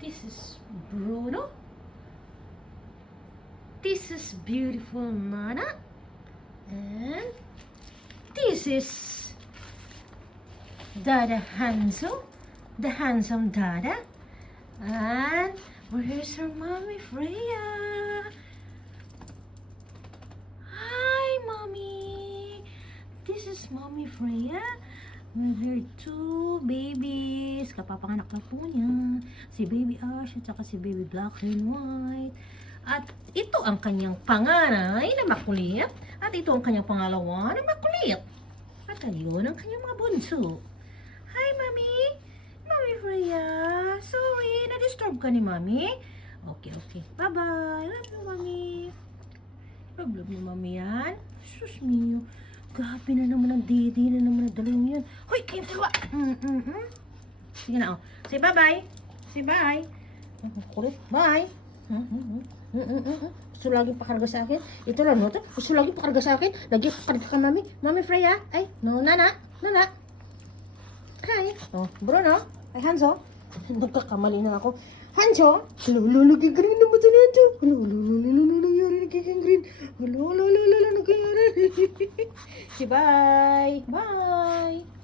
This is Bruno. This is beautiful Nana. And this is Dada Hansel, the handsome Dada. And where's her mommy Freya? Hi, mommy. This is mommy Freya with her two babies. Kapapanganak na po niya. Si baby Ash at saka si baby Black and White. At ito ang kanyang panganay na makulit. At ito ang kanyang pangalawa na makulit. At ayun ang kanyang mga bunso. Hi, Mami! Mami Freya! Sorry, na-disturb ka ni Mami? Okay, okay. Bye-bye! Love you, Mami! Love you, Mami yan. Sus mio. Grabe na naman ang didi na naman ang dalawang yan. Hoy, kayo dalawa! Sige na, oh. Say bye-bye! Say bye! Kulit. Bye! Gusto lagi pakarga sa akin. Ito lang, no? Gusto lagi pakarga sa akin. Lagi pakarga ka, Mami. Mami Freya. Ay, no, Nana. Nana. Hi. Oh, Bruno. Ay, Hanzo. Nagkakamali na ako. Hanzo. Hello, nagkigreen na mata na ito. Hello, nangyari nagkigreen. Hello, nangyari. Bye. Bye.